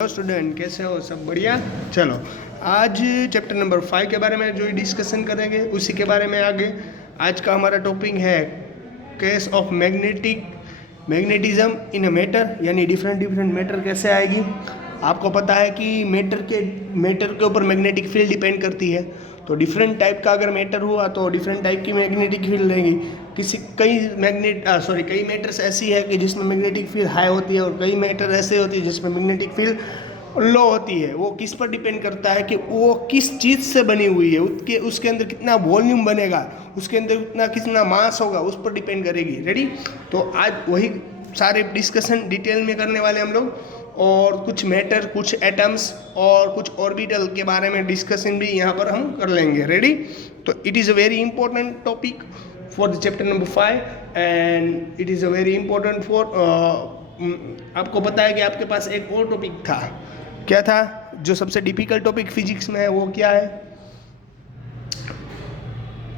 Hello student, कैसे हो? सब बढ़िया। चलो, आज चैप्टर नंबर 5 के बारे में जो डिस्कशन करेंगे उसी के बारे में आगे। आज का हमारा टॉपिक है case of magnetism in a matter, यानी डिफरेंट मैटर कैसे आएगी। आपको पता है कि मैटर के ऊपर मैग्नेटिक फील्ड डिपेंड करती है, तो डिफरेंट टाइप का अगर मैटर हुआ तो डिफरेंट टाइप की मैग्नेटिक फील्ड रहेगी। कई मैटर्स ऐसी है कि जिसमें मैग्नेटिक फील्ड हाई होती है और कई मैटर ऐसे होती है जिसमें मैग्नेटिक फील्ड लो होती है। वो किस पर डिपेंड करता है कि वो किस चीज़ से बनी हुई है, उसके अंदर कितना वॉल्यूम बनेगा, उसके अंदर कितना मास होगा, उस पर डिपेंड करेगी। रेडी? तो आज वही सारे डिस्कशन डिटेल में करने वाले हम लोग, और कुछ मैटर, कुछ एटम्स और कुछ ऑर्बिटल के बारे में डिस्कशन भी यहाँ पर हम कर लेंगे। रेडी? तो it is a very important topic for the chapter number 5 and it is a very important for आपको पता है कि आपके पास एक और टॉपिक था। क्या था? जो सबसे डिफिकल्ट टॉपिक फिजिक्स में है वो क्या है?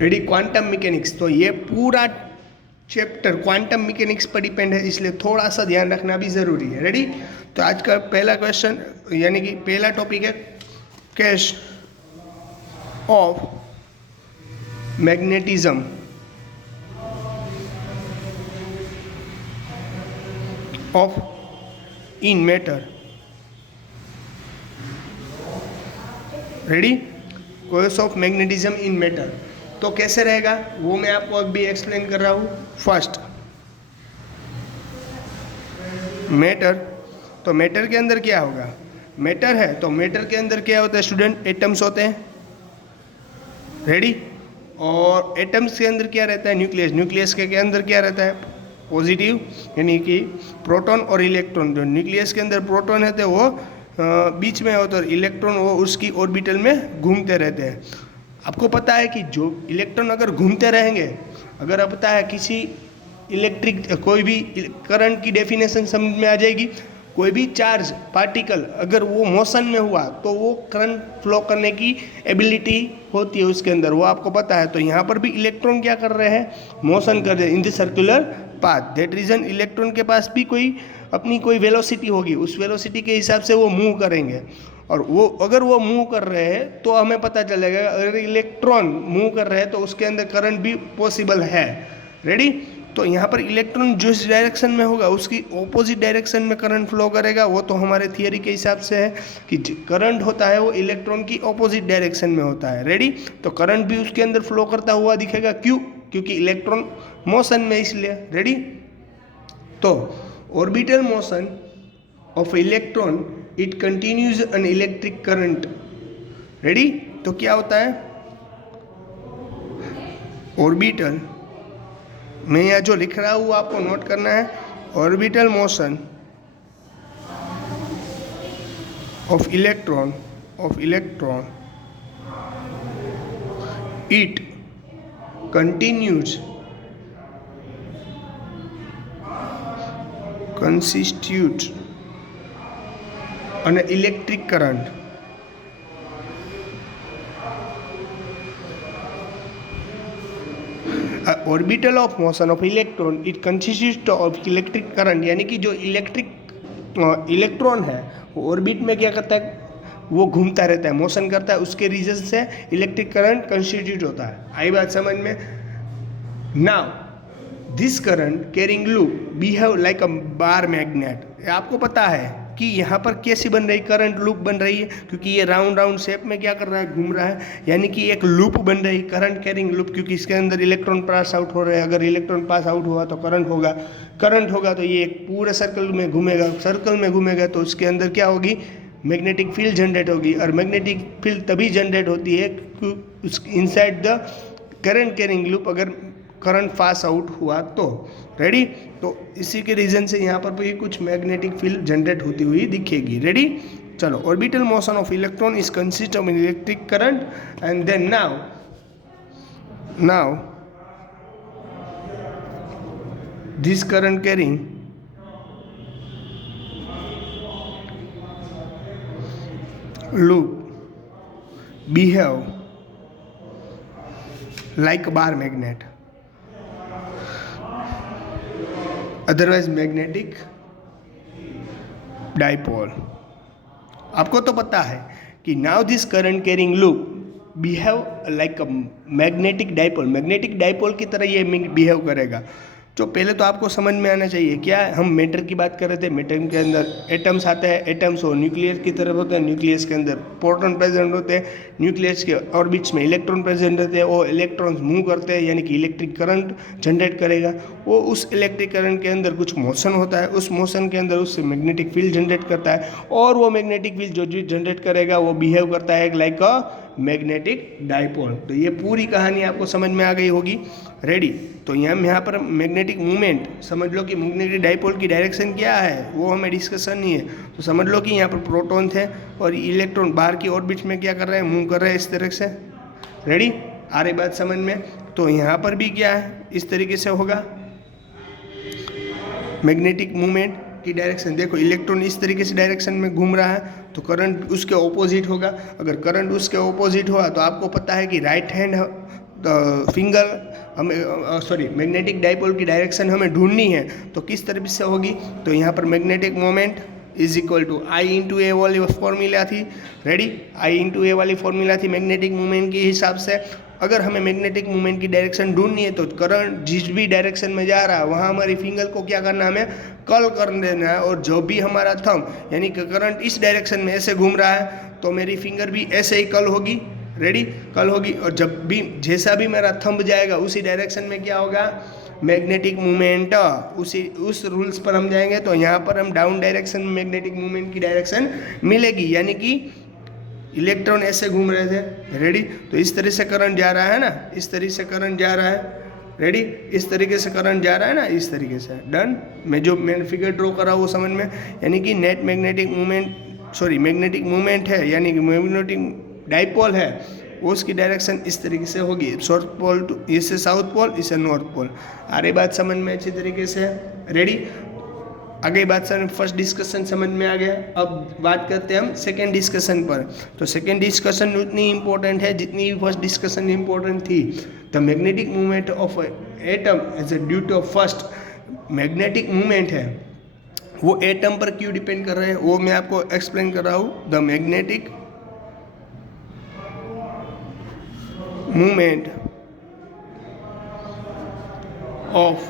रेडी? Quantum mechanics. तो ये पूरा चैप्टर क्वांटम मैकेनिक्स पर डिपेंड है, इसलिए थोड़ा सा ध्यान रखना भी ज़रूरी है। रेडी? तो आज का पहला क्वेश्चन, यानी कि पहला टॉपिक है case of magnetism of in matter. Ready? Case of magnetism in matter. तो कैसे रहेगा वो मैं आपको अभी एक्सप्लेन कर रहा हूँ। First, matter. तो मैटर के अंदर क्या होगा? मैटर है तो मैटर के अंदर क्या होता है स्टूडेंट? एटम्स होते हैं। रेडी? और एटम्स के अंदर क्या रहता है? न्यूक्लियस। न्यूक्लियस के अंदर क्या रहता है? पॉजिटिव, यानी कि प्रोटॉन और इलेक्ट्रॉन। जो न्यूक्लियस के अंदर प्रोटॉन है तो वो बीच में होता है, इलेक्ट्रॉन वो उसकी ऑर्बिटल में घूमते रहते हैं। आपको पता है कि जो इलेक्ट्रॉन अगर घूमते रहेंगे, अगर आप पता है किसी इलेक्ट्रिक कोई भी करंट की डेफिनेशन समझ में आ जाएगी। कोई भी चार्ज पार्टिकल अगर वो मोशन में हुआ तो वो करंट फ्लो करने की एबिलिटी होती है उसके अंदर, वो आपको पता है। तो यहाँ पर भी इलेक्ट्रॉन क्या कर रहे हैं? मोशन कर रहे हैं in the circular path. That reason electron के पास भी अपनी कोई वेलोसिटी होगी, उस वेलोसिटी के हिसाब से वो मूव करेंगे। और वो अगर वो मूव कर रहे हैं तो हमें पता चलेगा, अगर इलेक्ट्रॉन मूव कर रहे हैं तो उसके अंदर करंट भी पॉसिबल है। रेडी? तो यहाँ पर इलेक्ट्रॉन जिस डायरेक्शन में होगा उसकी ऑपोजिट डायरेक्शन में करंट फ्लो करेगा। वो तो हमारे थियरी के हिसाब से है कि करंट होता है वो इलेक्ट्रॉन की ऑपोजिट डायरेक्शन में होता है। रेडी? तो करंट भी उसके अंदर फ्लो करता हुआ दिखेगा। क्यों? क्योंकि इलेक्ट्रॉन मोशन में, इसलिए। रेडी? तो orbital motion of electron it continues an electric current. Ready? तो क्या होता है ऑर्बिटल, मैं यहाँ जो लिख रहा हूँ आपको नोट करना है। Orbital motion of electron it constitutes an electric current. Orbital of motion of electron it consist of electric current, यानी कि जो इलेक्ट्रॉन है वो ऑर्बिट में क्या करता है? वो घूमता रहता है, मोशन करता है, उसके रीजन से इलेक्ट्रिक करंट कंस्टिट्यूट होता है। आई बात समझ में? Now this current carrying loop behave like a bar magnet. आपको पता है कि यहाँ पर कैसी बन रही करंट लूप बन रही है? क्योंकि ये राउंड शेप में क्या कर रहा है? घूम रहा है, यानी कि एक लूप बन रही, करंट कैरिंग लूप, क्योंकि इसके अंदर इलेक्ट्रॉन पास आउट हो रहे हैं। अगर इलेक्ट्रॉन पास आउट हुआ तो करंट होगा तो ये एक पूरे सर्कल में घूमेगा तो उसके अंदर क्या होगी? मैग्नेटिक फील्ड जनरेट होगी। और मैग्नेटिक फील्ड तभी जनरेट होती है inside the current carrying loop, अगर करंट पास आउट हुआ तो। रेडी? तो इसी के रीजन से यहाँ पर भी कुछ मैग्नेटिक फील्ड जनरेट होती हुई दिखेगी। रेडी? चलो, orbital motion of electron is consist of electric current and then now this current carrying loop behave like a bar magnet, otherwise magnetic dipole. आपको तो पता है कि now this current carrying loop behave like a magnetic dipole, magnetic dipole की तरह ये behave करेगा। तो पहले तो आपको समझ में आना चाहिए क्या हम मैटर की बात कर रहे थे, मैटर के अंदर एटम्स आते हैं, एटम्स और न्यूक्लियस की तरफ होते हैं, न्यूक्लियस के अंदर प्रोटॉन प्रेजेंट होते हैं, न्यूक्लियस के ऑर्बिट्स में इलेक्ट्रॉन प्रेजेंट रहते हैं, वो इलेक्ट्रॉन्स मूव करते हैं यानी कि इलेक्ट्रिक करंट जनरेट करेगा, वो उस इलेक्ट्रिक करंट के अंदर कुछ मोशन होता है, उस मोशन के अंदर उससे मैग्नेटिक फील्ड जनरेट करता है, और वो मैग्नेटिक फील्ड जो जो जनरेट करेगा वो बिहेव करता है लाइक अ मैग्नेटिक डाइपोल। तो ये पूरी कहानी आपको समझ में आ गई होगी। रेडी। तो यहाँ पर मैग्नेटिक मूवमेंट समझ लो कि मैग्नेटिक डाइपोल की डायरेक्शन क्या है वो हमें डिस्कशन नहीं है। तो समझ लो कि यहाँ पर प्रोटॉन थे और इलेक्ट्रॉन बाहर की ऑर्बिट में क्या कर रहे हैं, मूव कर रहे हैं इस तरह से। रेडी, आ रही बात समझ में। तो यहाँ पर भी क्या है, इस तरीके से होगा मैग्नेटिक मूवमेंट की डायरेक्शन। देखो इलेक्ट्रॉन इस तरीके से डायरेक्शन में घूम रहा है तो करंट उसके ऑपोजिट होगा। अगर करंट उसके ऑपोजिट हुआ तो आपको पता है कि राइट हैंड फिंगर हमें मैग्नेटिक डाइपोल की डायरेक्शन हमें ढूंढनी है तो किस तरह से होगी। तो यहाँ पर magnetic moment is equal to I into A वाली फॉर्मूला थी। रेडी, आई इंटू ए वाली फॉर्मूला थी मैग्नेटिक मूवमेंट के हिसाब से। अगर हमें मैग्नेटिक मूवमेंट की डायरेक्शन ढूंढनी है तो करंट जिस भी डायरेक्शन में जा रहा है वहाँ हमारी फिंगर को क्या करना है, हमें कर्ल कर देना है। और जो भी हमारा थंब यानी कि करंट इस डायरेक्शन में ऐसे घूम रहा है तो मेरी फिंगर भी ऐसे ही कर्ल होगी। रेडी, कर्ल होगी। और जब भी जैसा भी मेरा थंब जाएगा उसी डायरेक्शन में क्या होगा, मैग्नेटिक मूवमेंट उस रूल्स पर हम जाएंगे। तो यहाँ पर हम डाउन डायरेक्शन में मैग्नेटिक मूवमेंट की डायरेक्शन मिलेगी, यानी कि इलेक्ट्रॉन ऐसे घूम रहे थे। रेडी, तो इस तरह से करंट जा रहा है ना, इस तरीके से करंट जा रहा है। रेडी, इस तरीके से करंट जा रहा है ना, इस तरीके से। डन, मैं जो मैंने फिगर ड्रॉ करा वो समझ में, यानी कि नेट मैग्नेटिक मैग्नेटिक मूवमेंट है यानी कि मैग्नेटिक डाइपोल है उसकी डायरेक्शन इस तरीके से होगी, साउथ पोल टू, इससे साउथ पोल, इससे नॉर्थ पोल। आ रही बात समझ में अच्छी तरीके से। रेडी, आगे बात सर फर्स्ट डिस्कशन समझ में आ गया। अब बात करते हैं हम सेकेंड डिस्कशन पर। तो सेकेंड डिस्कशन उतनी इंपॉर्टेंट है जितनी फर्स्ट डिस्कशन इंपॉर्टेंट थी। The magnetic movement of atom as a due to first magnetic movement है वो एटम पर क्यों डिपेंड कर रहे हैं वो मैं आपको एक्सप्लेन कर रहा हूँ। The magnetic movement of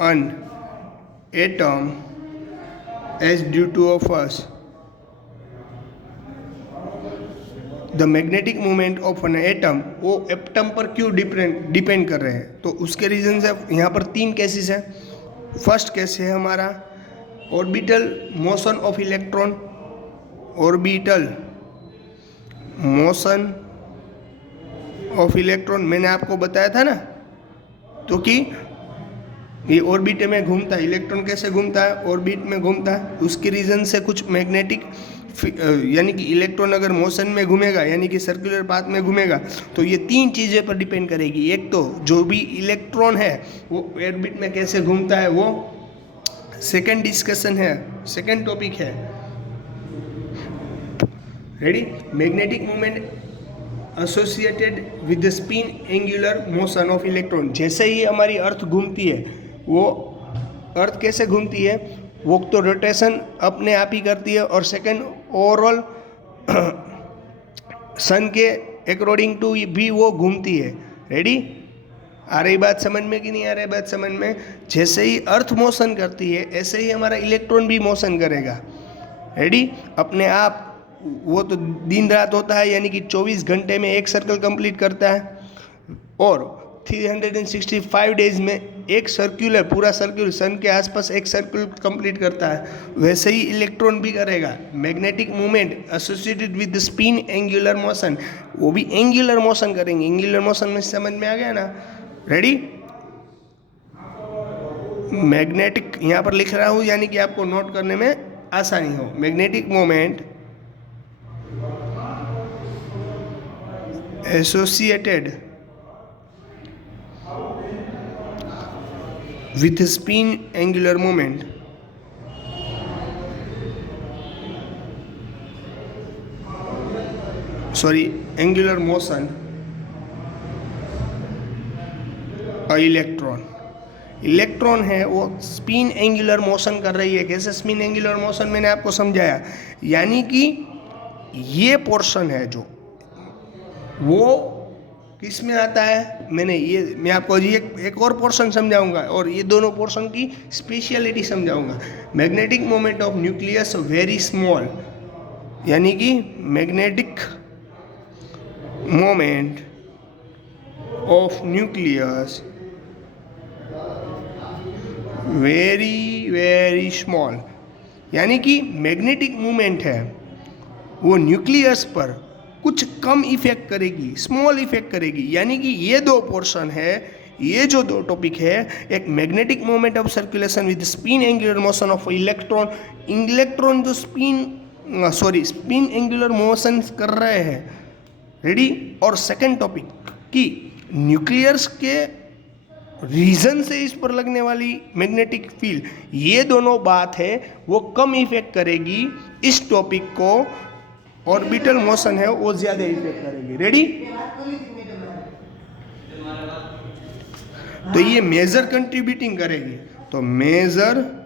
an atom as due to a first the magnetic movement of an atom वो एटम पर क्यों डिपेंड कर रहे हैं। तो उसके रीजन से यहाँ पर 3 केसेस हैं। फर्स्ट केस है हमारा orbital motion of electron, orbital motion of electron मैंने आपको बताया था ना, तो कि ये ऑर्बिट में घूमता है, इलेक्ट्रॉन कैसे घूमता है, ऑर्बिट में घूमता है। उसके रीजन से कुछ मैग्नेटिक यानी कि इलेक्ट्रॉन अगर मोशन में घूमेगा यानी कि सर्कुलर पाथ में घूमेगा तो ये 3 चीज़ें पर डिपेंड करेगी। एक तो जो भी इलेक्ट्रॉन है वो ऑर्बिट में कैसे घूमता है, वो सेकंड डिस्कशन है, सेकंड टॉपिक है। Ready, magnetic movement associated with the spin angular motion of electron. जैसे ही हमारी अर्थ घूमती है, वो अर्थ कैसे घूमती है, वो तो रोटेशन अपने आप ही करती है, और सेकंड ओवरऑल सन के अकॉर्डिंग टू भी वो घूमती है। रेडी, आ रही बात समझ में कि नहीं आ रही बात समझ में। जैसे ही अर्थ मोशन करती है ऐसे ही हमारा इलेक्ट्रॉन भी मोशन करेगा। रेडी, अपने आप वो तो दिन रात होता है यानी कि 24 घंटे में एक सर्कल कंप्लीट करता है, और 365 डेज में एक सर्कुलर पूरा सर्कुलर सन के आसपास एक सर्कुलर कंप्लीट करता है। वैसे ही इलेक्ट्रॉन भी करेगा। Magnetic movement associated with the spin angular motion, वो भी एंगुलर मोशन करेंगे। एंगुलर मोशन में समझ में आ गया ना। रेडी, मैग्नेटिक यहाँ पर लिख रहा हूँ यानी कि आपको नोट करने में आसानी हो। Magnetic moment associated with spin angular moment angular motion electron है वो स्पिन एंगुलर मोशन कर रही है। कैसे स्पिन एंगुलर मोशन मैंने आपको समझाया, यानी कि ये पोर्शन है जो वो किस में आता है, मैं आपको जी एक और पोर्शन समझाऊंगा और ये दोनों पोर्शन की स्पेशलिटी समझाऊंगा। Magnetic moment of nucleus very small, यानी कि magnetic moment of nucleus very very small, यानी कि मैग्नेटिक मूवमेंट है वो न्यूक्लियस पर कुछ कम इफेक्ट करेगी, स्मॉल इफेक्ट करेगी। यानी कि ये दो पोर्शन है, ये जो दो टॉपिक है, एक magnetic moment of circulation with spin angular motion of electron, electron जो स्पिन एंगुलर मोशन कर रहे हैं, रेडी। और सेकंड टॉपिक कि न्यूक्लियस के रीजन से इस पर लगने वाली मैग्नेटिक फील्ड, ये दोनों बात है वो कम इफेक्ट करेगी इस टॉपिक को, ऑर्बिटल मोशन है वो ज्यादा इफेक्ट करेगी, रेडी। तो ये मेजर कंट्रीब्यूटिंग करेगी, तो मेजर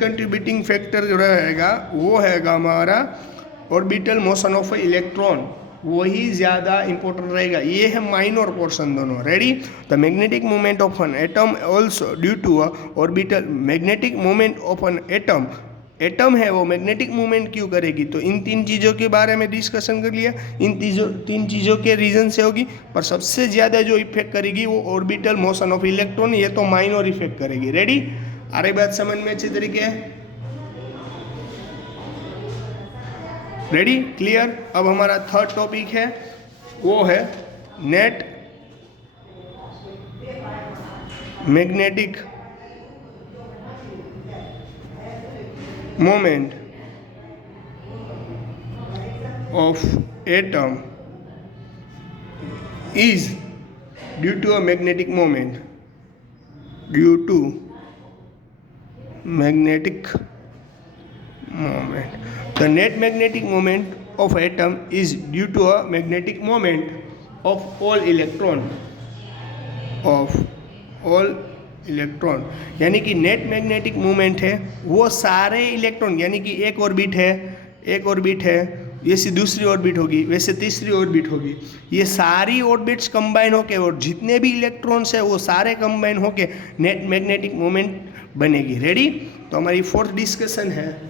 कंट्रीब्यूटिंग फैक्टर जो रहेगा वो हैगा हमारा ऑर्बिटल मोशन ऑफ इलेक्ट्रॉन, वही ज़्यादा इंपॉर्टेंट रहेगा। ये है माइनर पोर्शन दोनों, ready. The magnetic moment of an atom also due to orbital, magnetic moment of an atom है वो मैग्नेटिक मूवमेंट क्यों करेगी, तो इन तीन चीज़ों के बारे में डिस्कशन कर लिया, इन तीन चीज़ों के रीजन से होगी। पर सबसे ज़्यादा जो इफेक्ट करेगी वो ऑर्बिटल मोशन ऑफ इलेक्ट्रॉन, ये तो माइनर इफेक्ट करेगी, रेडी। आ रही बात समझ में अच्छी तरीके है, रेडी, क्लियर। अब हमारा थर्ड टॉपिक है वो है net magnetic moment of atom is due to a magnetic moment, due to magnetic moment. The net magnetic moment of atom is due to a magnetic moment of all electron, यानी कि net magnetic moment है वो सारे electron, यानी कि एक orbit है, जैसे दूसरी ऑर्बिट होगी वैसे तीसरी ऑर्बिट होगी, ये सारी ऑर्बिट्स कंबाइन होके और जितने भी इलेक्ट्रॉन्स है वो सारे कंबाइन होके नेट मैग्नेटिक मोमेंट बनेगी, रेडी। तो हमारी फोर्थ डिस्कशन है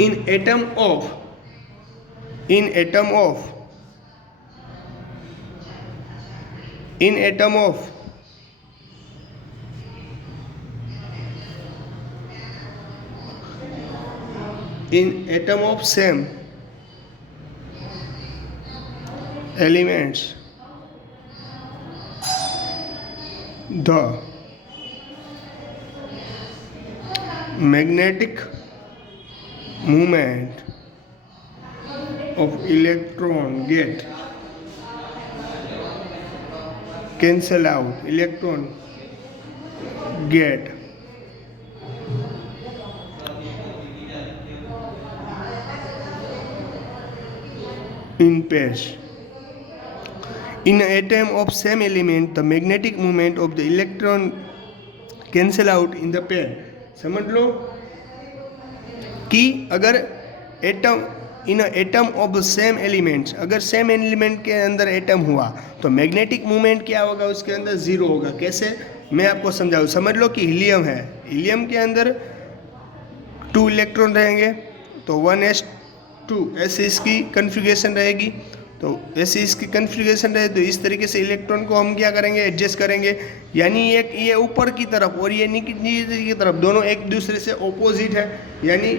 in atom of same elements the magnetic movement of electron get cancel out, electron get in pairs. In an atom of same element, the magnetic moment of the electron cancel out in the pair. समझ लो कि अगर इन atom of same elements, अगर same element के अंदर atom हुआ तो magnetic movement क्या होगा, उसके अंदर जीरो होगा। कैसे, मैं आपको समझाऊँ। समझ लो कि हीलियम है, हीलियम के अंदर 2 इलेक्ट्रॉन रहेंगे तो 1s2 ऐसे इसकी कन्फिगरेशन रहेगी। तो ऐसे इसकी कन्फिगरेशन रहे तो इस तरीके से इलेक्ट्रॉन को हम क्या करेंगे, एडजस्ट करेंगे। यानी एक ये ऊपर की तरफ और ये नीचे की तरफ दोनों एक दूसरे से ऑपोजिट है, यानी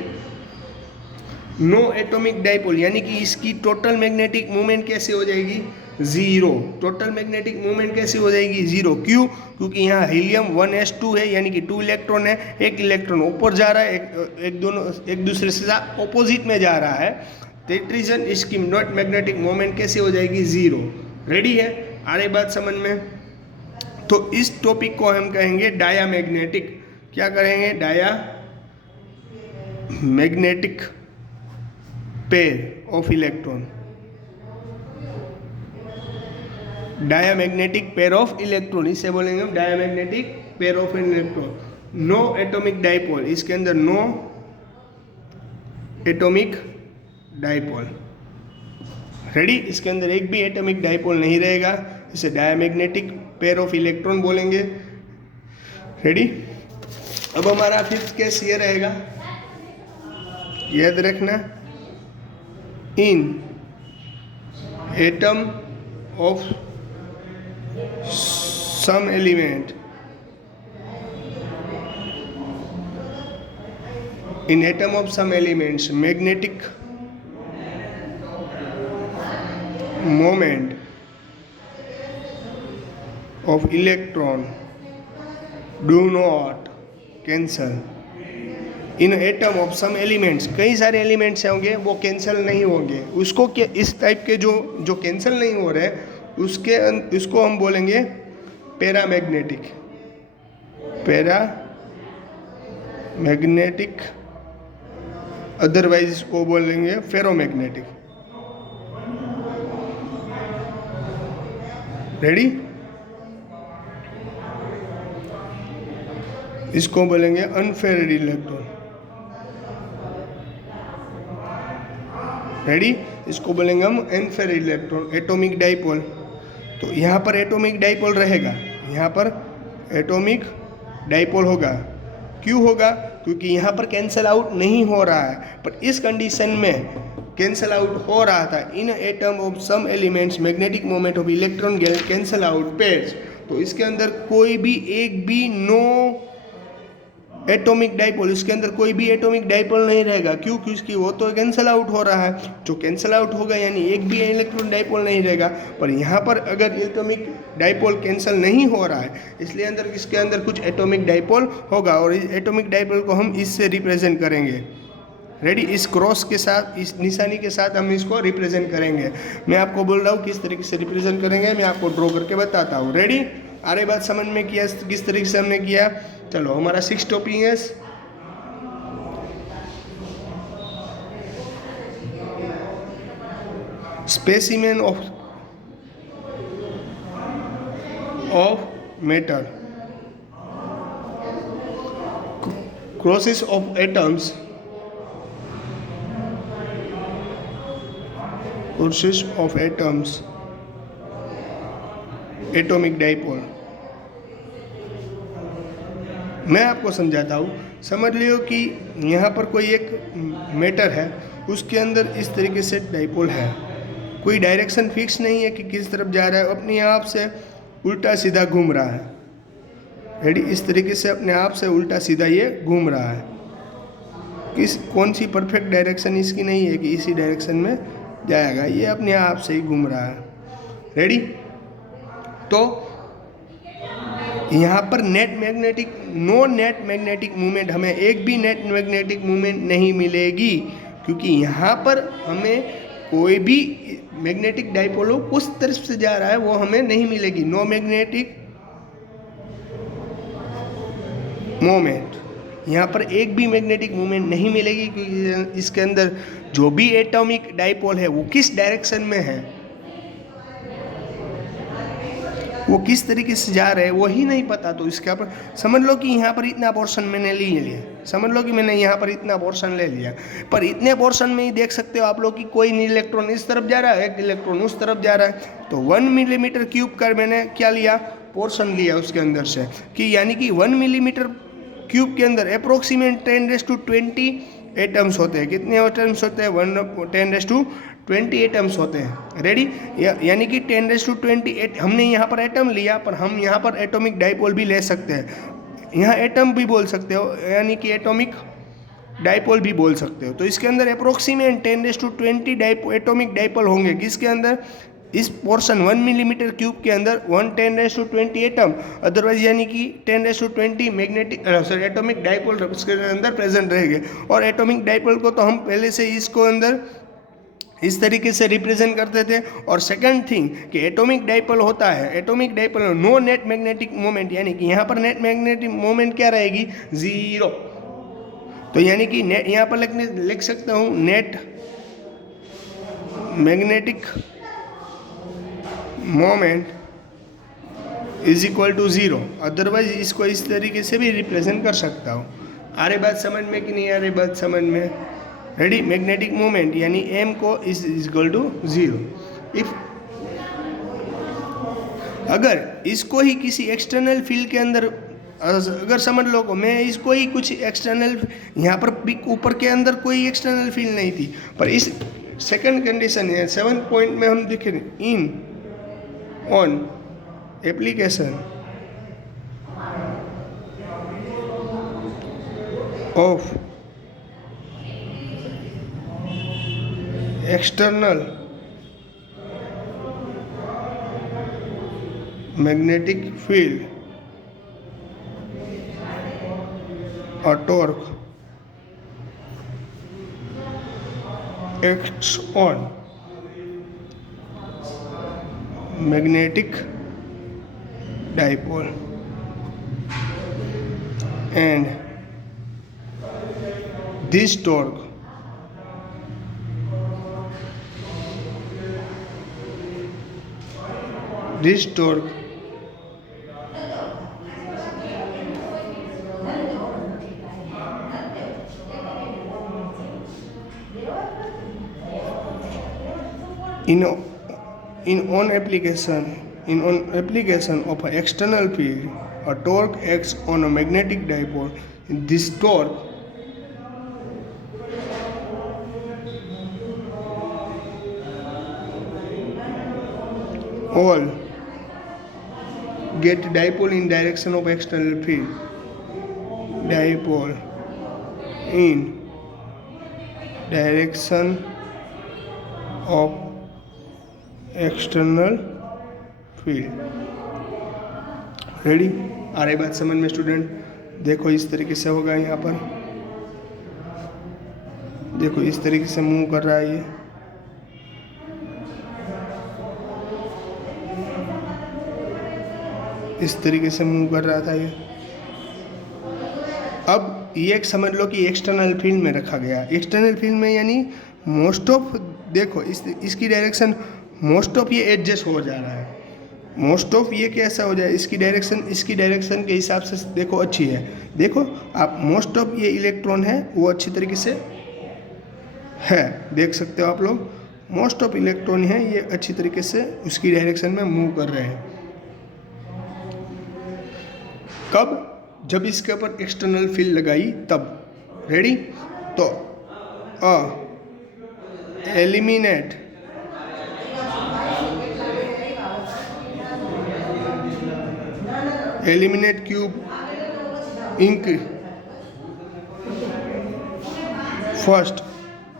नो एटॉमिक डाइपोल, यानी कि इसकी टोटल मैग्नेटिक मूवमेंट कैसे हो जाएगी, जीरो। टोटल मैग्नेटिक मूवमेंट कैसे हो जाएगी, जीरो। क्यों, क्योंकि यहाँ हीलियम 1s2 है, यानी कि 2 इलेक्ट्रॉन है, एक इलेक्ट्रॉन ऊपर जा रहा है, एक दूसरे से ऑपोजिट में जा रहा है। दैट रीजन इसकी नॉट मैग्नेटिक मोमेंट कैसे हो जाएगी, जीरो। रेडी है, आ रही बात समझ में। तो इस टॉपिक को हम कहेंगे डाया मैग्नेटिक। क्या करेंगे, diamagnetic pair of electron, diamagnetic pair of electron, इसे बोलेंगे हम diamagnetic pair of electron. No atomic dipole, इसके अंदर नो एटॉमिक डाइपोल। रेडी, इसके अंदर एक भी एटॉमिक डाइपोल नहीं रहेगा, इसे डायमैग्नेटिक पेयर ऑफ इलेक्ट्रॉन बोलेंगे। रेडी, अब हमारा फिफ्थ केस ये रहेगा, याद रखना, in atom of some element, in atom of some elements magnetic moment of electron do not cancel in atom of some elements। कई सारे एलिमेंट्स होंगे वो कैंसिल नहीं होंगे, उसको क्या इस टाइप के जो कैंसिल नहीं हो रहे उसको हम बोलेंगे पैरामैग्नेटिक, पैरामैग्नेटिक, अदरवाइज इसको बोलेंगे फेरोमैग्नेटिक। रेडी, इसको बोलेंगे अनफेरेड इलेक्ट्रॉन। रेडी, इसको बोलेंगे हम अनफेरेड इलेक्ट्रॉन। एटॉमिक डाइपोल, तो यहाँ पर एटॉमिक डाइपोल रहेगा, यहाँ पर एटॉमिक डाइपोल होगा। क्यों होगा? क्योंकि यहाँ पर कैंसल आउट नहीं हो रहा है, पर इस कंडीशन में कैंसल आउट हो रहा था। In atom of some elements magnetic moment of electron cancel out pairs, तो इसके अंदर कोई भी एक भी नो एटॉमिक डाइपोल, इसके अंदर कोई भी एटॉमिक डाइपोल नहीं रहेगा। क्यों? क्योंकि वो तो कैंसल आउट हो रहा है, जो कैंसल आउट होगा यानी एक भी इलेक्ट्रॉन डाइपोल नहीं रहेगा। पर यहाँ पर अगर एटॉमिक डाइपोल कैंसल नहीं हो रहा है, इसलिए अंदर इसके अंदर कुछ एटॉमिक डाइपोल होगा, और इस एटॉमिक डाइपोल को हम इससे रिप्रेजेंट करेंगे। रेडी, इस क्रॉस के साथ, इस निशानी के साथ हम इसको रिप्रेजेंट करेंगे। मैं आपको बोल रहा हूँ किस तरीके से रिप्रेजेंट करेंगे, मैं आपको ड्रॉ करके बताता हूँ। रेडी, आ रही बात समझ में किया किस तरीके से हमने किया। चलो, हमारा 6 टॉपिक है specimen of matter, crosses of atoms, crosses of atoms, atomic dipole. मैं आपको समझाता हूँ, समझ लियो कि यहाँ पर कोई एक मैटर है, उसके अंदर इस तरीके से डाइपोल है, कोई डायरेक्शन फिक्स नहीं है कि किस तरफ जा रहा है, अपने आप से उल्टा सीधा घूम रहा है। रेडी, इस तरीके से अपने आप से उल्टा सीधा ये घूम रहा है। कौन सी परफेक्ट डायरेक्शन इसकी नहीं है कि इसी डायरेक्शन में जाएगा, ये अपने आप से ही घूम रहा है। रेडी, तो यहाँ पर नो नेट मैग्नेटिक मूवमेंट, हमें एक भी नेट मैग्नेटिक मूवमेंट नहीं मिलेगी, क्योंकि यहाँ पर हमें कोई भी मैग्नेटिक डाइपोल उस तरफ से जा रहा है वो हमें नहीं मिलेगी। नो मैग्नेटिक मोमेंट, यहाँ पर एक भी मैग्नेटिक मूवमेंट नहीं मिलेगी, क्योंकि इसके अंदर जो भी एटॉमिक डाइपोल है वो किस डायरेक्शन में है, वो किस तरीके से जा रहे हैं वही नहीं पता। तो इसके पर समझ लो कि यहाँ पर इतना पोर्शन मैंने ले लिया, समझ लो कि मैंने यहाँ पर इतना पोर्शन ले लिया, पर इतने पोर्शन में ही देख सकते हो आप लोग कि कोई इलेक्ट्रॉन इस तरफ जा रहा है, एक इलेक्ट्रॉन उस तरफ जा रहा है। तो 1 मिलीमीटर क्यूब का मैंने क्या लिया, पोर्शन लिया उसके अंदर से, कि यानी कि 1 मिलीमीटर क्यूब के अंदर अप्रोक्सीमेट 10⁻20 एटम्स होते हैं। कितने एटम्स होते हैं? 10⁻20 एटम्स होते हैं। रेडी, यानी कि 10⁻28 हमने यहाँ पर एटम लिया, पर हम यहाँ पर एटॉमिक डाइपोल भी ले सकते हैं, यहाँ एटम भी बोल सकते हो, यानी कि एटॉमिक डाइपोल भी बोल सकते हो। तो इसके अंदर अप्रोक्सीमेट 10⁻20 एटॉमिक डाइपोल होंगे, किसके अंदर? इस पोर्शन 1 मिलीमीटर क्यूब के अंदर 10⁻20 एटम, अदरवाइज यानी कि 10⁻20 मैग्नेटिक एटॉमिक डाइपोल उसके अंदर प्रेजेंट रहेंगे। और एटॉमिक डाइपोल को तो हम पहले से इसको अंदर इस तरीके से रिप्रेजेंट करते थे। और सेकंड थिंग कि एटॉमिक डाइपोल होता है, atomic dipole no net magnetic moment, यानी कि यहाँ पर नेट मैग्नेटिक मोमेंट क्या रहेगी? 0। तो यानी कि यहाँ पर लिख सकता हूँ net magnetic moment is equal to 0। Otherwise इसको इस तरीके से भी रिप्रेजेंट कर सकता हूँ। आ रही बात समझ में कि नहीं आ रही बात समझ में? रेडी। मैग्नेटिक मोमेंट यानी m को इज इक्वल टू 0। इफ अगर इसको ही किसी एक्सटर्नल फील्ड के अंदर, अगर समझ लो को मैं इसको ही कुछ एक्सटर्नल, यहाँ पर ऊपर के अंदर कोई एक्सटर्नल फील्ड नहीं थी, पर इस सेकंड कंडीशन है 7 पॉइंट में हम देखें इन on application of external magnetic field or torque acts on magnetic dipole and this torque in on application of an external field, a torque acts on a magnetic dipole. This torque all get dipole in direction of external field. Dipole in direction of external field. Ready. आ रही बात समझ में student? देखो इस तरीके से होगा, यहाँ पर देखो इस तरीके से मूव कर रहा है, ये इस तरीके से मूव कर रहा था ये। अब ये एक समझ लो कि एक्सटर्नल फील्ड में रखा गया। एक्सटर्नल फील्ड में यानी मोस्ट ऑफ, देखो इसकी डायरेक्शन मोस्ट ऑफ ये एडजस्ट हो जा रहा है। मोस्ट ऑफ ये कैसा हो जाए, इसकी डायरेक्शन के हिसाब से देखो अच्छी है। देखो आप मोस्ट ऑफ ये इलेक्ट्रॉन है वो अच्छी तरीके से है, देख सकते हो आप लोग। मोस्ट ऑफ इलेक्ट्रॉन है ये अच्छी तरीके से उसकी डायरेक्शन में मूव कर रहे हैं। कब? जब इसके ऊपर एक्सटर्नल फील्ड लगाई तब। रेडी। तो eliminate cube first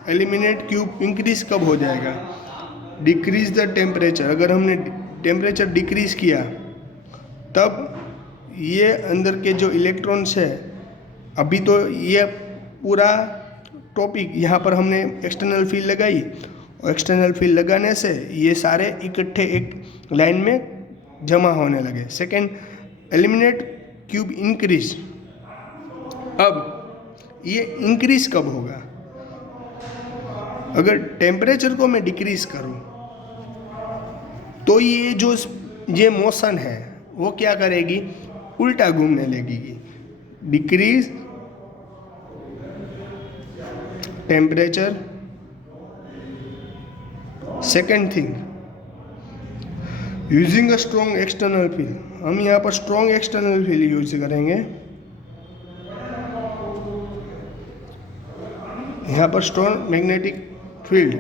eliminate cube increase कब हो जाएगा? Decrease the temperature. अगर हमने टेम्परेचर डिक्रीज किया तब ये अंदर के जो इलेक्ट्रॉन्स है, अभी तो ये पूरा टॉपिक यहाँ पर हमने एक्सटर्नल फील्ड लगाई और एक्सटर्नल फील्ड लगाने से ये सारे इकट्ठे एक लाइन में जमा होने लगे। Second, eliminate cube increase. अब ये इंक्रीज कब होगा? अगर टेम्परेचर को मैं डिक्रीज करूं तो ये मोशन है वो क्या करेगी? उल्टा घूमने लगेगी। Decrease temperature. Second thing, using a strong external field. हम यहाँ पर स्ट्रॉन्ग एक्सटर्नल फील्ड यूज करेंगे। यहाँ पर strong magnetic field,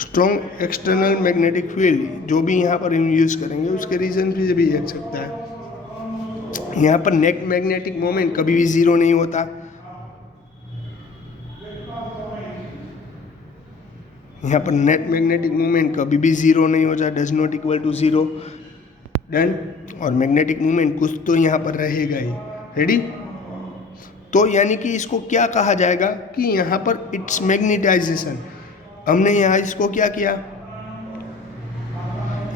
strong external magnetic field जो भी यहाँ पर हम यूज करेंगे उसके रीजन भी देख सकता है। यहाँ पर नेट मैग्नेटिक मोमेंट कभी भी जीरो नहीं होता। यहाँ पर नेट मैग्नेटिक मोमेंट कभी भी जीरो नहीं हो जाए, does not equal to zero. Done. और मैग्नेटिक मोमेंट कुछ तो यहाँ पर रहेगा ही। रेडी। तो यानी कि इसको क्या कहा जाएगा कि यहाँ पर इट्स मैग्नेटाइजेशन। हमने यहाँ इसको क्या किया?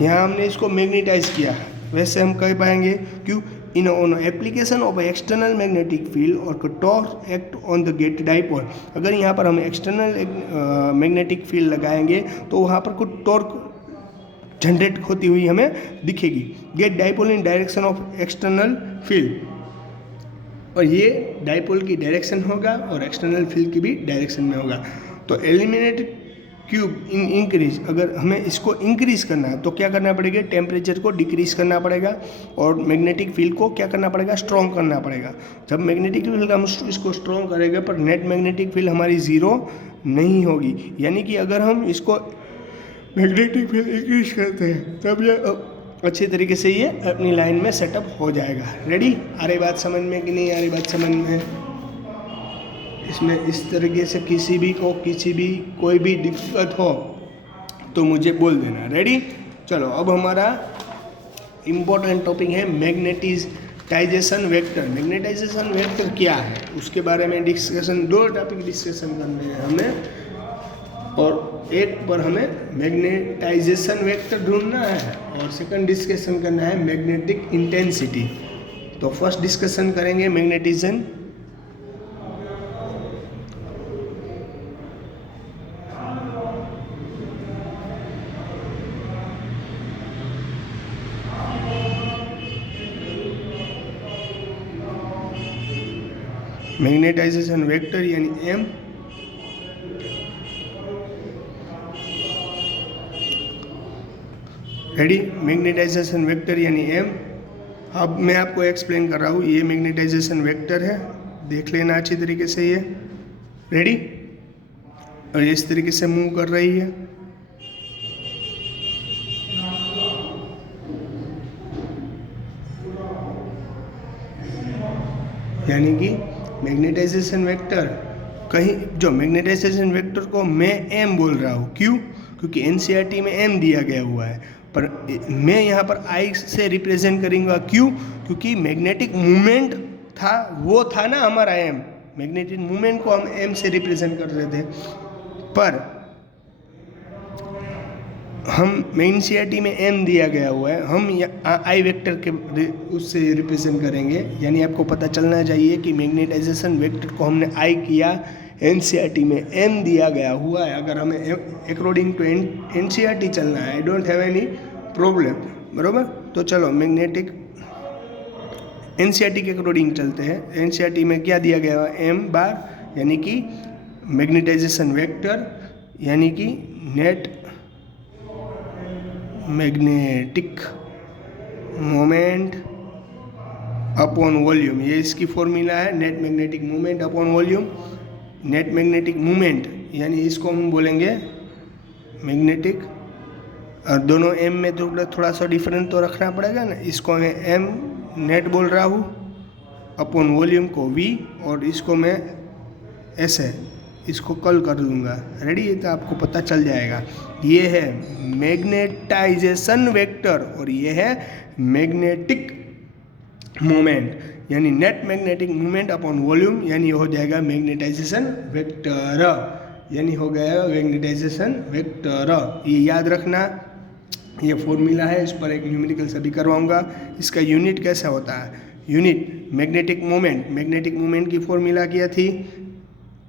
यहाँ हमने इसको मैग्नेटाइज किया। वैसे हम कह पाएंगे क्यों? In on application of external magnetic field और torque act on the get dipole. अगर यहाँ पर हम एक्सटर्नल मैग्नेटिक फील्ड लगाएंगे तो वहाँ पर कुछ टॉर्क जनरेट होती हुई हमें दिखेगी। Get dipole in direction of external field, और ये डाइपोल की डायरेक्शन होगा और एक्सटर्नल फील्ड की भी डायरेक्शन में होगा। तो एलिमिनेटेड क्यूब इन इंक्रीज, अगर हमें इसको इंक्रीज करना है तो क्या करना पड़ेगा, टेम्परेचर को डिक्रीज करना पड़ेगा और मैग्नेटिक फील्ड को क्या करना पड़ेगा, स्ट्रॉन्ग करना पड़ेगा। जब मैग्नेटिक फील्ड हम इसको स्ट्रॉन्ग करेंगे पर नेट मैग्नेटिक फील्ड हमारी ज़ीरो नहीं होगी, यानी कि अगर हम इसको मैग्नेटिक फील्ड इंक्रीज करते हैं तब ये अच्छी तरीके से ये अपनी लाइन में सेटअप हो जाएगा। रेडी, आ रही बात समझ में कि नहीं आ रही बात समझ में? इसमें इस तरीके से किसी भी को कोई भी दिक्कत हो तो मुझे बोल देना। रेडी, चलो अब हमारा इम्पोर्टेंट टॉपिक है मैग्नेटाइजेशन वेक्टर। मैग्नेटाइजेशन वेक्टर क्या है उसके बारे में डिस्कशन, 2 टॉपिक डिस्कशन करने हैं हमें, और एक पर हमें मैग्नेटाइजेशन वेक्टर ढूंढना है और सेकंड डिस्कशन करना है मैग्नेटिक इंटेंसिटी। तो फर्स्ट डिस्कशन करेंगे मैग्नेटिज्म। मैग्नेटाइजेशन वेक्टर यानी एम, रेडी, मैग्नेटाइजेशन वेक्टर यानी एम। अब मैं आपको एक्सप्लेन कर रहा हूँ, ये मैग्नेटाइजेशन वेक्टर है, देख लेना अच्छी तरीके से ये। रेडी, और इस तरीके से मूव कर रही है। यानी कि मैग्नेटाइजेशन वेक्टर कहीं, जो मैग्नेटाइजेशन वेक्टर को मैं एम बोल रहा हूँ, क्यों? क्योंकि एनसीईआरटी में एम दिया गया हुआ है, पर मैं यहाँ पर आई से रिप्रेजेंट करूँगा। क्यों? क्योंकि मैग्नेटिक मूवमेंट था, वो था ना हमारा एम, मैग्नेटिक मूवमेंट को हम एम से रिप्रेजेंट कर रहे थे, पर हम एनसीईआरटी में एम दिया गया हुआ है, हम आई वेक्टर के उससे रिप्रेजेंट करेंगे। यानी आपको पता चलना चाहिए कि मैग्नेटाइजेशन वेक्टर को हमने आई किया, एनसीईआरटी में एम दिया गया हुआ है। अगर हमें अकॉर्डिंग टू एनसीईआरटी चलना है, I don't have any problem, बरोबर। तो चलो मैग्नेटिक एनसीईआरटी के अकॉर्डिंग चलते हैं। एनसीईआरटी में क्या दिया गया है, एम बार, यानी कि मैग्नेटाइजेशन वेक्टर यानी कि net magnetic moment upon volume, ये इसकी फॉर्मूला है, net magnetic moment upon volume. Net magnetic moment यानी इसको हम बोलेंगे मैग्नेटिक, और दोनों एम में थोड़ा सा डिफरेंस तो रखना पड़ेगा ना, इसको मैं एम नेट बोल रहा हूँ, अपॉन वॉल्यूम को वी, और इसको मैं ऐसे इसको कल कर दूंगा। रेडी, तो आपको पता चल जाएगा। ये है मैग्नेटाइजेशन वेक्टर और ये है मैग्नेटिक मोमेंट, यानी net magnetic moment upon volume, यानी हो जाएगा मैग्नेटाइजेशन वेक्टर, यानी हो गया मैग्नेटाइजेशन वेक्टर। ये याद रखना, ये फॉर्मूला है, इस पर एक न्यूमेरिकल सभी करवाऊंगा। इसका यूनिट कैसा होता है, यूनिट मैग्नेटिक मोमेंट की फॉर्मूला क्या थी,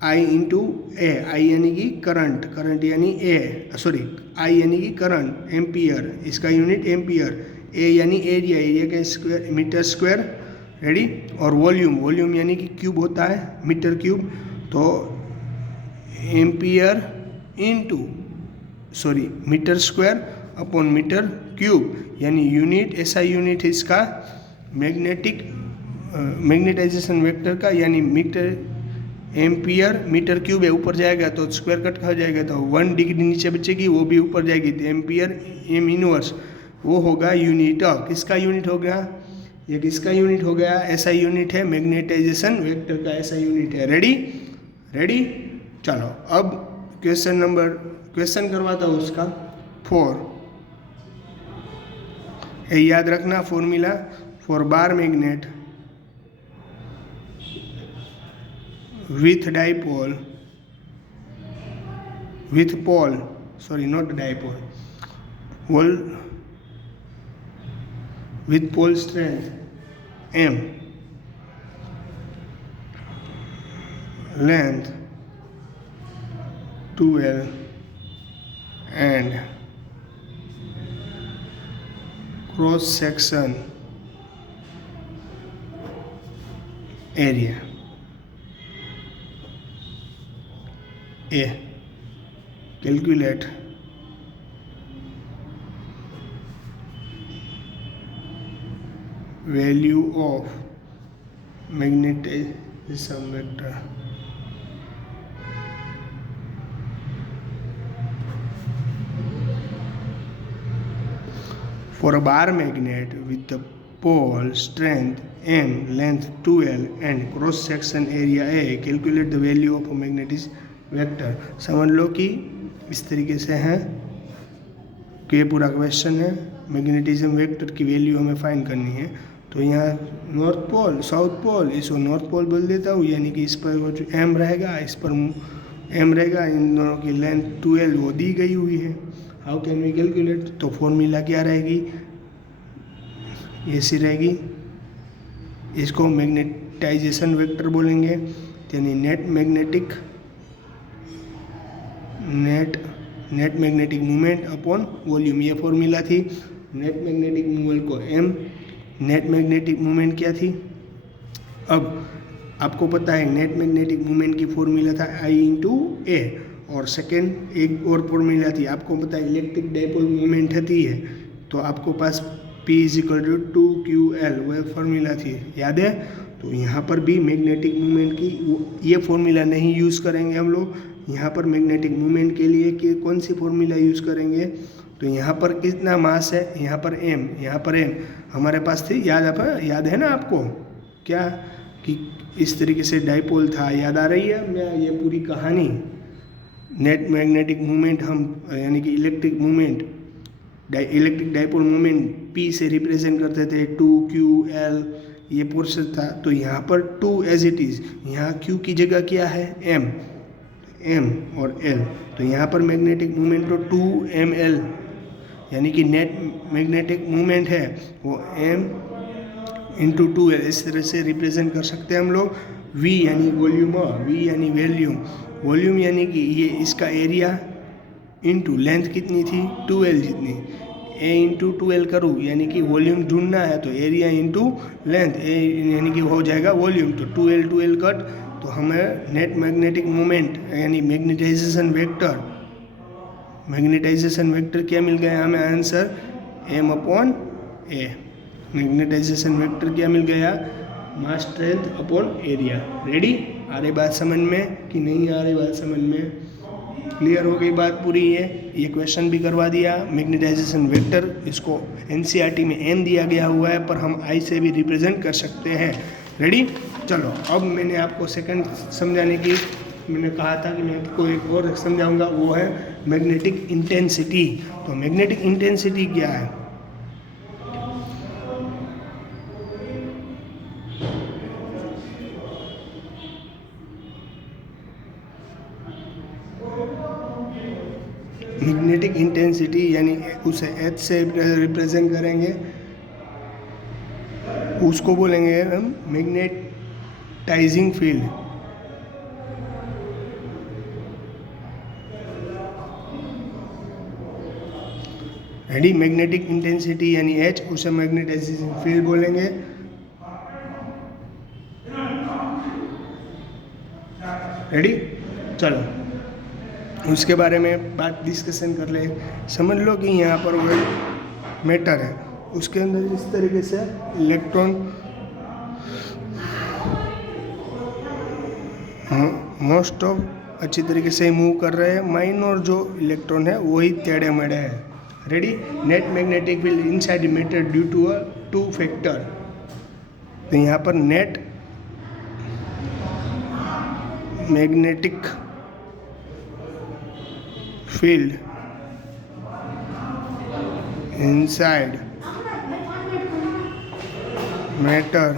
आई इंटू ए, आई यानी कि करंट, करंट यानी ए, सॉरी आई यानी कि करंट, एम्पियर, इसका यूनिट एम्पियर, ए यानी एरिया, एरिया का स्क्वायर मीटर स्क्वायर। रेडी, और वॉल्यूम यानी कि क्यूब होता है, मीटर क्यूब, तो ampere into sorry metre square upon metre cube, यानी यूनिट, ऐसा यूनिट है इसका मैग्नेटाइजेशन वेक्टर का, यानी मीटर एम्पियर मीटर क्यूब है, ऊपर जाएगा तो स्क्वायर कट हो जाएगा, तो 1 डिग्री नीचे बचेगी, वो भी ऊपर जाएगी, तो एम्पियर एम इनवर्स वो होगा यूनिट। किसका यूनिट हो गया, ये किसका यूनिट हो गया, ऐसा यूनिट है मैग्नेटाइजेशन वेक्टर का, ऐसा यूनिट है। रेडी, चलो अब क्वेश्चन करवाता हूँ उसका 4। ये याद रखना formula, for bar magnet with dipole with pole, sorry not dipole, pole with pole strength m, length 2l and cross section area A calculate value of magnetism vector for a bar magnet with the pole strength M, length 2L and cross section area A. Calculate the value of a magnetism vector. समझ लो कि इस तरीके से है कि ये पूरा question है, मैग्नेटिज्म वेक्टर की वैल्यू हमें फाइंड करनी है। तो यहाँ नॉर्थ पोल साउथ पोल, इसको नॉर्थ पोल बोल देता हूँ, यानी कि इस पर वो जो एम रहेगा, इस पर एम रहेगा, इन दोनों की लेंथ 2L वो दी गई हुई है। How can we calculate? तो फॉर्मूला क्या रहेगी, ऐसी रहेगी, इसको मैग्नेटाइजेशन वेक्टर बोलेंगे, यानी net magnetic movement upon volume, ये फॉर्मूला थी। नेट मैग्नेटिक मूवमेंट को एम, नेट मैग्नेटिक मूवमेंट क्या थी, अब आपको पता है नेट मैग्नेटिक मूवमेंट की फॉर्मूला था आई इंटू ए, और सेकेंड एक और फॉर्मूला थी, आपको पता है इलेक्ट्रिक डाइपोल मूवमेंट होती है, तो आपको पास P = 2QL वह फॉर्मूला थी, याद है। तो यहाँ पर भी मैग्नेटिक मूवमेंट की ये फॉर्मूला नहीं यूज़ करेंगे हम लोग, यहाँ पर मैग्नेटिक मूवमेंट के लिए कि कौन सी फॉर्मूला यूज़ करेंगे। तो यहाँ पर कितना मास है, यहाँ पर m, यहाँ पर m हमारे पास थी, याद है ना आपको क्या, कि इस तरीके से डाइपोल था, याद आ रही है मैं ये पूरी कहानी। नेट मैग्नेटिक मूवमेंट हम यानी कि इलेक्ट्रिक डाइपोल मूवमेंट P से रिप्रेजेंट करते थे, 2QL ये पोर्शन था। तो यहाँ पर 2 एज इट इज़, यहाँ Q की जगह क्या है M और L, तो यहाँ पर मैग्नेटिक मूवमेंट तो 2mL, यानी कि नेट मैग्नेटिक मूवमेंट है वो M × 2L, इस तरह से रिप्रेजेंट कर सकते हैं हम लोग। V यानी वॉल्यूम, V यानी वॉल्यूम यानी कि ये इसका एरिया इंटू लेंथ कितनी थी 2L जितनी, A × 2L करूँ यानी कि वॉल्यूम ढूंढना है, तो एरिया इंटू लेंथ A यानी कि हो जाएगा वॉल्यूम, तो 2L कट, तो हमें नेट मैग्नेटिक मूवमेंट यानी मैग्नेटाइजेशन वेक्टर क्या मिल गया हमें आंसर, M/A। मैग्नेटाइजेशन वेक्टर क्या मिल गया, मास स्ट्रेंथ अपॉन एरिया। रेडी, आ रही बात समझ में कि नहीं आ रही बात समझ में, क्लियर हो गई बात पूरी। ये क्वेश्चन भी करवा दिया, मैग्नेटाइजेशन वेक्टर इसको NCERT में M दिया गया हुआ है, पर हम I से भी रिप्रेजेंट कर सकते हैं। रेडी, चलो अब मैंने आपको सेकंड समझाने की, मैंने कहा था कि मैं आपको एक और समझाऊंगा, वो है मैग्नेटिक इंटेंसिटी। तो मैग्नेटिक इंटेंसिटी क्या है, मैग्नेटिक इंटेंसिटी यानी उसे H से रिप्रेजेंट करेंगे, उसको बोलेंगे हम magnetising field. Ready, magnetic intensity यानी H, उसे मैग्नेटाइजिंग फील्ड बोलेंगे। रेडी, चलो उसके बारे में बात डिस्कशन कर ले। समझ लो कि यहाँ पर वो मैटर है, उसके अंदर इस तरीके से इलेक्ट्रॉन मोस्ट ऑफ अच्छी तरीके से मूव कर रहे हैं, माइनर जो इलेक्ट्रॉन है वही टेढ़े मेढ़े हैं। Ready, net magnetic field inside matter due to a 2 factor. तो यहाँ पर net magnetic field inside matter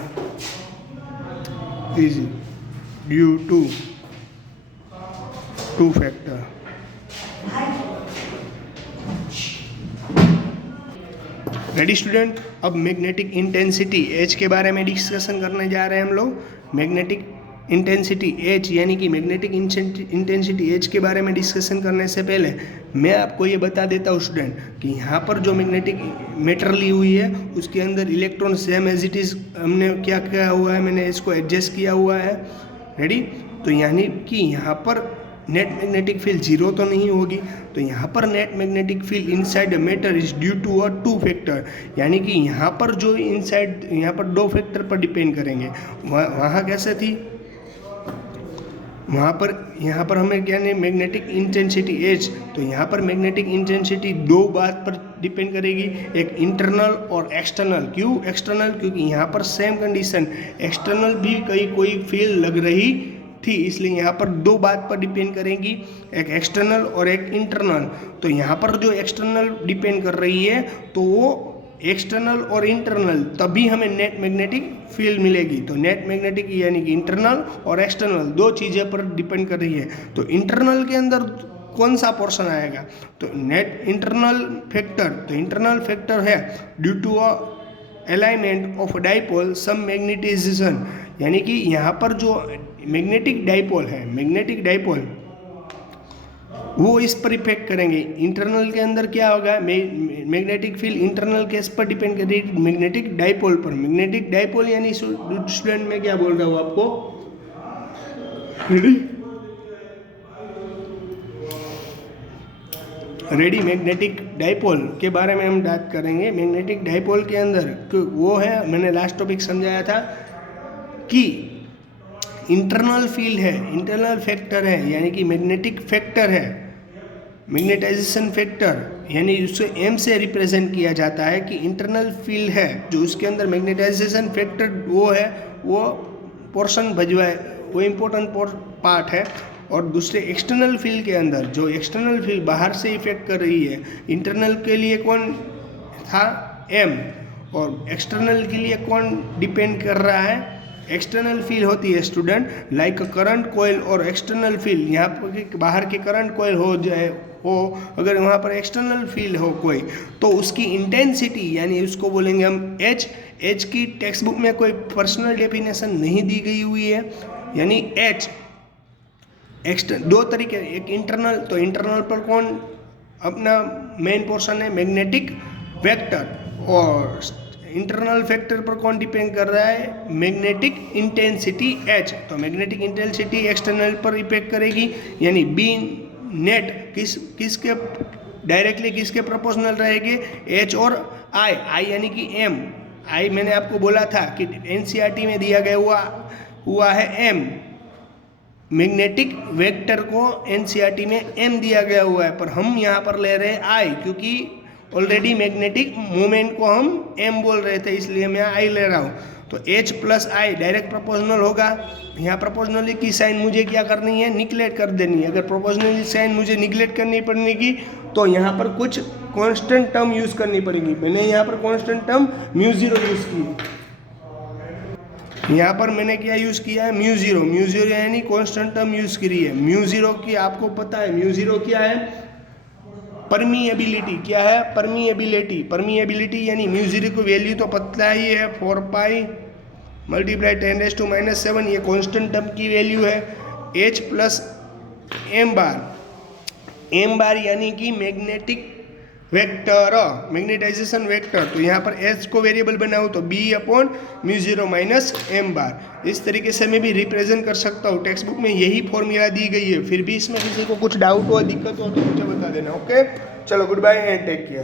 is due to 2 factor। Ready student, अब मैग्नेटिक इंटेंसिटी H के बारे में डिस्कशन करने जा रहे हैं हम लोग। मैग्नेटिक इंटेंसिटी H यानी कि मैग्नेटिक इंटेंसिटी H के बारे में डिस्कशन करने से पहले मैं आपको ये बता देता हूँ स्टूडेंट कि यहाँ पर जो मैग्नेटिक मैटर ली हुई है उसके अंदर electron same as it is हमने क्या किया हुआ है, मैंने इसको एडजस्ट किया हुआ है। रेडी। तो यानी कि यहाँ पर नेट मैग्नेटिक फील्ड जीरो तो नहीं होगी, तो यहाँ पर net magnetic field inside the matter is due to a two factor, यानी कि यहाँ पर जो इनसाइड यहाँ पर दो फैक्टर पर डिपेंड करेंगे। वहाँ कैसे थी, वहाँ पर यहाँ पर हमें क्या नहीं मैग्नेटिक इंटेंसिटी H, तो यहाँ पर मैग्नेटिक इंटेंसिटी दो बात पर डिपेंड करेगी, एक इंटरनल और एक्सटर्नल। क्यों एक्सटर्नल, क्योंकि यहाँ पर सेम कंडीशन एक्सटर्नल भी कहीं कोई फील्ड लग रही थी, इसलिए यहाँ पर दो बात पर डिपेंड करेंगी, एक एक्सटर्नल और एक इंटरनल। तो यहाँ पर जो एक्सटर्नल डिपेंड कर रही है तो वो एक्सटर्नल और इंटरनल, तभी हमें नेट मैग्नेटिक फील्ड मिलेगी। तो नेट मैग्नेटिक यानी कि इंटरनल और एक्सटर्नल दो चीज़ें पर डिपेंड कर रही है। तो इंटरनल के अंदर कौन सा पोर्शन आएगा, तो नेट इंटरनल फैक्टर, तो इंटरनल फैक्टर है due to a alignment of dipole sum magnetisation, यानी कि यहाँ पर जो मैग्नेटिक डाइपोल है, मैग्नेटिक डाइपोल वो इस पर इफेक्ट करेंगे। इंटरनल के अंदर क्या होगा, मैग्नेटिक फील्ड इंटरनल केस पर डिपेंड करेगी मैग्नेटिक डाइपोल पर। मैग्नेटिक डाइपोल यानी स्टूडेंट में क्या बोल रहा हूँ आपको, रेडी। मैग्नेटिक डाइपोल के बारे में हम बात करेंगे। मैग्नेटिक डाइपोल के अंदर वो है, मैंने लास्ट टॉपिक समझाया था कि इंटरनल फील्ड है, इंटरनल फैक्टर है, यानी कि मैग्नेटिक फैक्टर है, मैग्नेटाइजेशन फैक्टर, यानी उसे M से रिप्रेजेंट किया जाता है कि इंटरनल फील्ड है जो उसके अंदर मैग्नेटाइजेशन फैक्टर वो है, वो पोर्शन भजवाए, वो इम्पोर्टेंट पार्ट है। और दूसरे एक्सटर्नल फील्ड के अंदर जो एक्सटर्नल फील्ड बाहर से इफेक्ट कर रही है, इंटरनल के लिए कौन था M, और एक्सटर्नल के लिए कौन डिपेंड कर रहा है, एक्सटर्नल फील्ड होती है स्टूडेंट लाइक करंट कॉइल और एक्सटर्नल फील्ड। यहाँ पर बाहर के करंट कॉइल हो अगर वहाँ पर एक्सटर्नल फील्ड हो कोई, तो उसकी इंटेंसिटी यानी उसको बोलेंगे हम H की टेक्स्ट बुक में कोई पर्सनल डेफिनेशन नहीं दी गई हुई है, यानी H दो तरीके, एक इंटरनल, तो इंटरनल पर कौन अपना मेन पोर्शन है मैग्नेटिक वेक्टर, और इंटरनल फैक्टर पर कौन डिपेंड कर रहा है मैग्नेटिक इंटेंसिटी H। तो मैग्नेटिक इंटेंसिटी एक्सटर्नल पर इफेक्ट करेगी, यानी बी नेट किसके डायरेक्टली किसके प्रोपोर्शनल रहेंगे, H और I यानी कि M। I मैंने आपको बोला था कि NCERT में दिया गया हुआ है M, मैग्नेटिक वेक्टर को NCERT में M दिया गया हुआ है, पर हम यहाँ पर ले रहे हैं I, क्योंकि ऑलरेडी मैग्नेटिक मोमेंट को हम M बोल रहे थे, इसलिए मैं I ले रहा हूँ। तो H plus I direct proportional होगा। यहाँ प्रोपोर्शनली की साइन मुझे क्या करनी है, निगलेक्ट कर देनी है। अगर प्रोपोर्शनली साइन मुझे निगलेक्ट करनी पड़ेगी तो यहाँ पर कुछ कांस्टेंट टर्म यूज़ करनी पड़ेगी। मैंने यहाँ पर कांस्टेंट टर्म μ0 यूज़ की, यहाँ पर मैंने क्या यूज़ किया है μ0 यानी कांस्टेंट टर्म यूज़ करी है। μ0 की आपको पता है μ0 क्या है, परमिएबिलिटी। क्या है, परमिएबिलिटी यानी μ0 की वैल्यू तो पता ही है 4 पाई मल्टीप्लाई 10⁻⁷, ये कांस्टेंट टर्म की वैल्यू है। H प्लस M बार यानी कि मैग्नेटिक वेक्टर, मैग्नेटाइजेशन वेक्टर। तो यहाँ पर H को वेरिएबल बनाऊँ तो B/μ0 माइनस M बार। इस तरीके से मैं भी रिप्रेजेंट कर सकता हूँ। टेक्स्ट बुक में यही फॉर्मूला दी गई है। फिर भी इसमें किसी को कुछ डाउट हो, दिक्कत हो तो मुझे बता देना। ओके, चलो good bye and take care.